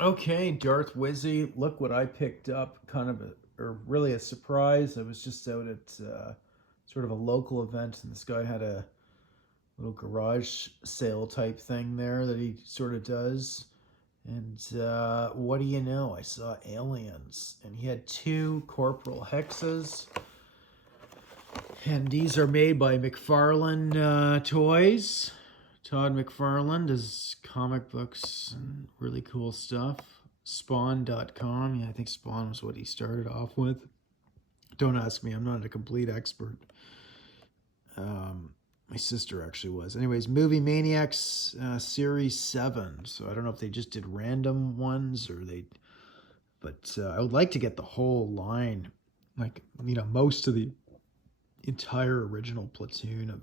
Okay, Darth Wizzy. Look what I picked up. Kind of or really a surprise. I was just out at sort of a local event, and this guy had a little garage sale type thing there that he sort of does. And what do you know? I saw aliens, and he had two Corporal Hexes, and these are made by Mcfarlane Toys. Todd McFarlane does comic books and really cool stuff. Spawn.com. Yeah, I think Spawn was what he started off with. Don't ask me, I'm not a complete expert. My sister actually was. Anyways, Movie Maniacs Series 7. So I don't know if they just did random ones or they. But I would like to get the whole line. Like, most of the entire original platoon of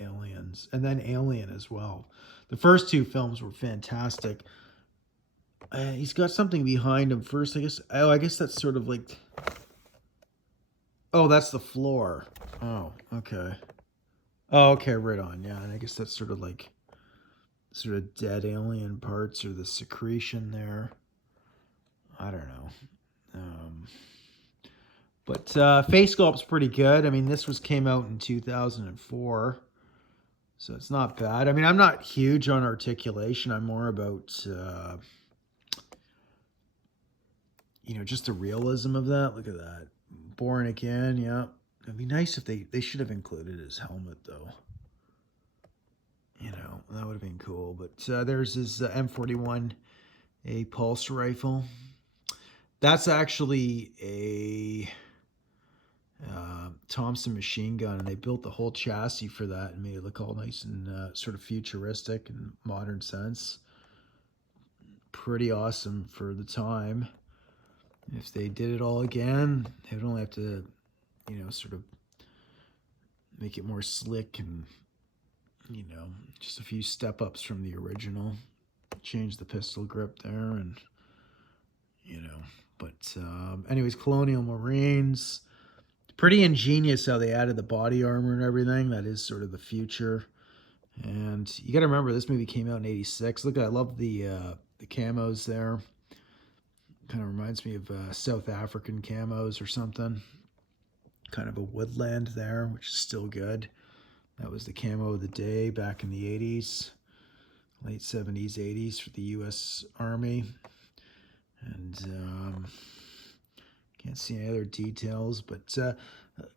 aliens, and then Alien as well. The first two films were fantastic. He's got something behind him first, I guess. Oh, I guess that's sort of like. Oh, that's the floor. Oh, okay. Oh, okay, right on. Yeah, and I guess that's sort of like sort of dead alien parts or the secretion there. I don't know. Um, but Face Sculpt's pretty good. I mean, this was came out in 2004. So it's not bad. I mean, I'm not huge on articulation. I'm more about, just the realism of that. Look at that. Born Again, yeah. It'd be nice if they should have included his helmet, though. That would have been cool. But there's his M41, a pulse rifle. That's actually a Thompson machine gun, and they built the whole chassis for that and made it look all nice and sort of futuristic and modern sense. Pretty awesome for the time. If they did it all again, they would only have to, sort of make it more slick and, just a few step ups from the original. Change the pistol grip there and, but anyways, Colonial Marines. Pretty ingenious how they added the body armor and everything. That is sort of the future. And you got to remember, this movie came out in '86. Look, I love the camos there. Kind of reminds me of South African camos or something. Kind of a woodland there, which is still good. That was the camo of the day back in the '80s, late '70s, '80s for the U.S. Army. And can't see any other details, but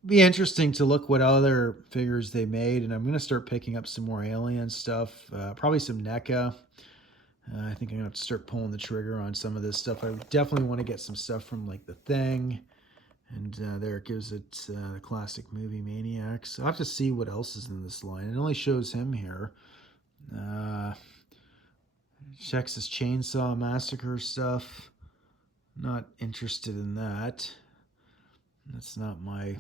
be interesting to look what other figures they made. And I'm going to start picking up some more alien stuff, probably some NECA. I think I'm going to have to start pulling the trigger on some of this stuff. I definitely want to get some stuff from like The Thing. And there it gives it the classic Movie Maniacs. I'll have to see what else is in this line. It only shows him here. Uh, Texas Chainsaw Massacre stuff. Not interested in that. That's not my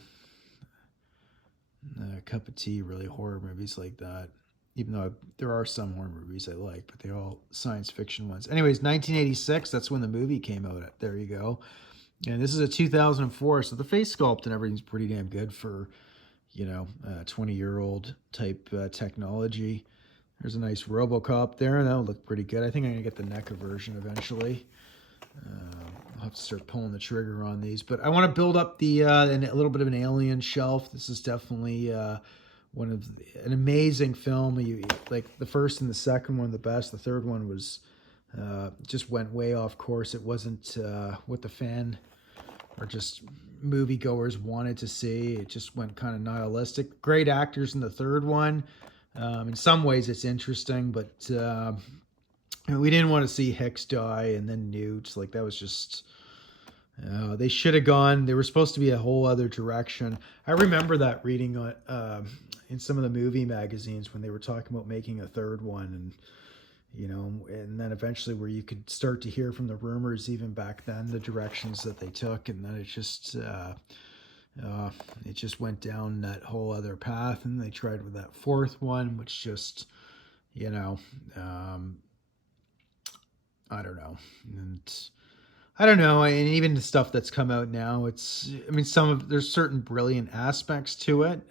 cup of tea, really, horror movies like that. Even though there are some horror movies I like, but they're all science fiction ones. Anyways, 1986, that's when the movie came out. There you go. And this is a 2004, so the face sculpt and everything's pretty damn good for, 20-year-old type technology. There's a nice RoboCop there, and that'll look pretty good. I think I'm going to get the NECA version eventually. I'll have to start pulling the trigger on these, but I want to build up a little bit of an alien shelf. This is definitely an amazing film. Like the first and the second one, the best. The third one was just went way off course. It wasn't what the fan or just moviegoers wanted to see. It just went kind of nihilistic. Great actors in the third one. In some ways, it's interesting, but we didn't want to see Hicks die and then Newt. Like that was just. They should have gone. They were supposed to be a whole other direction. I remember that reading on in some of the movie magazines when they were talking about making a third one, and and then eventually where you could start to hear from the rumors even back then the directions that they took, and then it just went down that whole other path, and they tried with that fourth one, which just I don't know. And I don't know, and even the stuff that's come out now, there's certain brilliant aspects to it.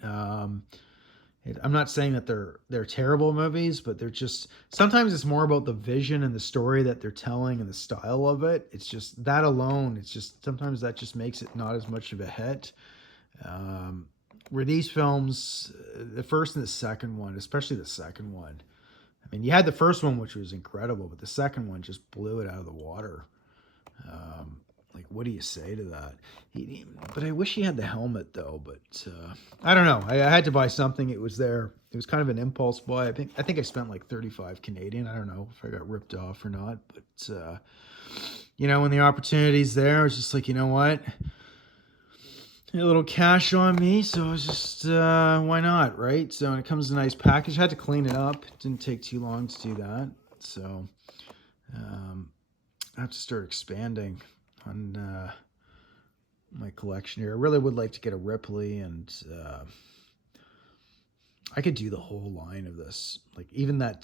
I'm not saying that they're terrible movies, but they're just sometimes it's more about the vision and the story that they're telling and the style of it. It's just that alone. It's just sometimes that just makes it not as much of a hit. Um, where these films, the first and the second one, especially the second one. I mean, you had the first one, which was incredible, but the second one just blew it out of the water. Um, like, what do you say to that? But I wish he had the helmet though. But I don't know. I had to buy something. It was there. It was kind of an impulse buy. I think I spent like 35 Canadian. I don't know if I got ripped off or not. But when the opportunity's there, I was just like, you know what? A little cash on me, so I was just why not, right? So it comes in a nice package. I had to clean it up. It didn't take too long to do that. So I have to start expanding on my collection here. I really would like to get a Ripley, and I could do the whole line of this. Like even that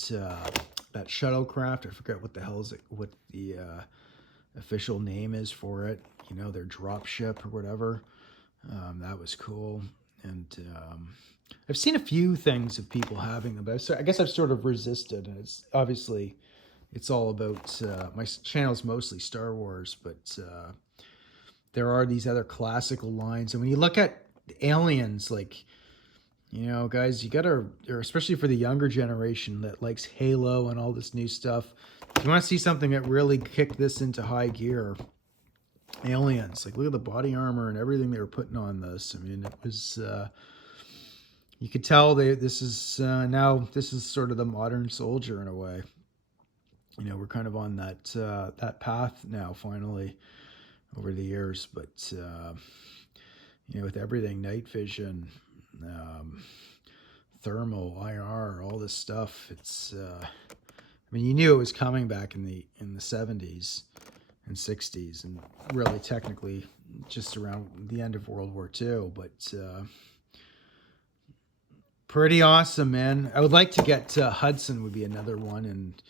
shuttlecraft. I forget what the hell is it. What the official name is for it. Their drop ship or whatever. That was cool, and I've seen a few things of people having them, but I guess I've sort of resisted. And it's obviously it's all about my channel's mostly Star Wars, but there are these other classical lines, and when you look at aliens, like guys, you gotta, or especially for the younger generation that likes Halo and all this new stuff, if you want to see something that really kicked this into high gear. Aliens, like look at the body armor and everything they were putting on this. I mean, it was you could tell this is now this is sort of the modern soldier in a way. We're kind of on that path now finally over the years, but with everything, night vision, thermal, IR, all this stuff, it's I mean, you knew it was coming back in the 70s and 60s, and really technically just around the end of World War II. But pretty awesome, man. I would like to get Hudson would be another one, and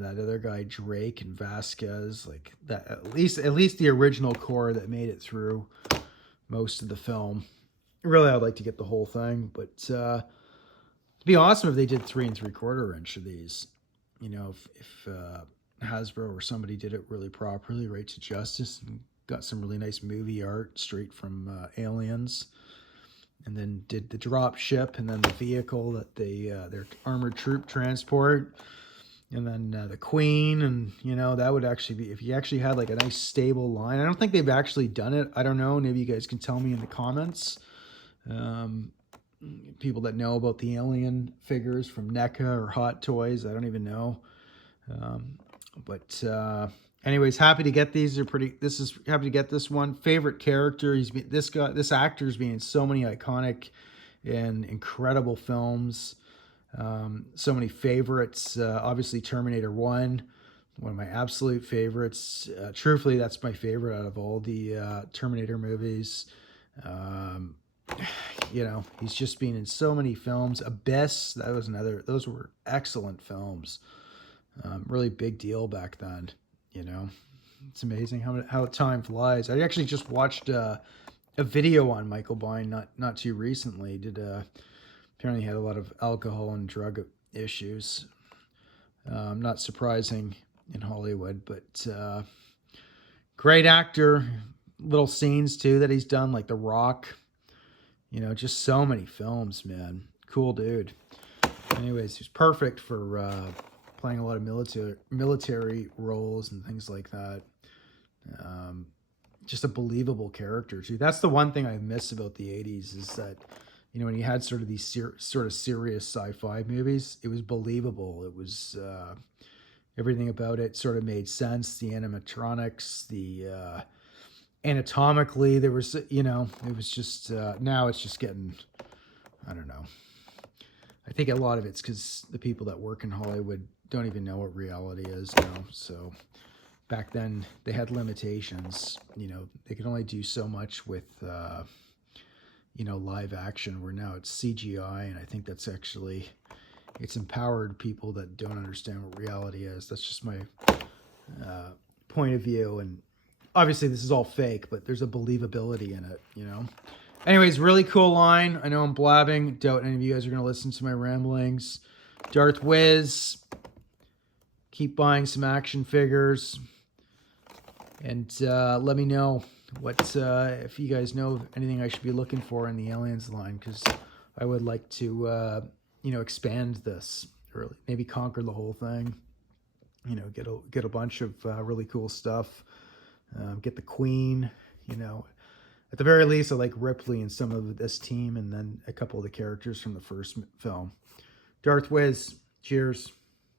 that other guy Drake and Vasquez, like that. At least the original core that made it through most of the film. Really, I'd like to get the whole thing, but it'd be awesome if they did 3 3/4 inch of these. If Hasbro or somebody did it really properly, right to justice, and got some really nice movie art straight from Aliens, and then did the drop ship, and then the vehicle that their armored troop transport, and then the Queen, and that would actually be, if you actually had like a nice stable line. I don't think they've actually done it. I don't know. Maybe you guys can tell me in the comments. People that know about the Alien figures from NECA or Hot Toys, I don't even know. But anyways, happy to get these. Happy to get this one. Favorite character. This actor's been in so many iconic and incredible films. So many favorites. Obviously Terminator 1, one of my absolute favorites. Truthfully, that's my favorite out of all the Terminator movies. He's just been in so many films. Abyss, that was another. Those were excellent films. Really big deal back then. It's amazing how time flies. I actually just watched a video on Michael Biehn not too recently. Apparently had a lot of alcohol and drug issues. Not surprising in Hollywood, but great actor. Little scenes too that he's done, like The Rock. Just so many films, man. Cool dude. Anyways, he's perfect for playing a lot of military roles and things like that. Just a believable character too. That's the one thing I miss about the 80s is that, when you had sort of these sort of serious sci-fi movies, it was believable. It was everything about it sort of made sense. The animatronics, the anatomically, there was, it was just, now it's just getting, I don't know. I think a lot of it's because the people that work in Hollywood don't even know what reality is now. So back then they had limitations. They could only do so much with, live action, where now it's CGI. And I think that's actually, it's empowered people that don't understand what reality is. That's just my point of view. And obviously this is all fake, but there's a believability in it, Anyways, really cool line. I know I'm blabbing. Doubt any of you guys are going to listen to my ramblings. Darth Wiz. Keep buying some action figures. And let me know what if you guys know anything I should be looking for in the Aliens line, because I would like to expand this, or maybe conquer the whole thing. Get a bunch of really cool stuff. Get the Queen. At the very least, I like Ripley and some of this team, and then a couple of the characters from the first film. Darth Wiz. Cheers.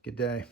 Good day.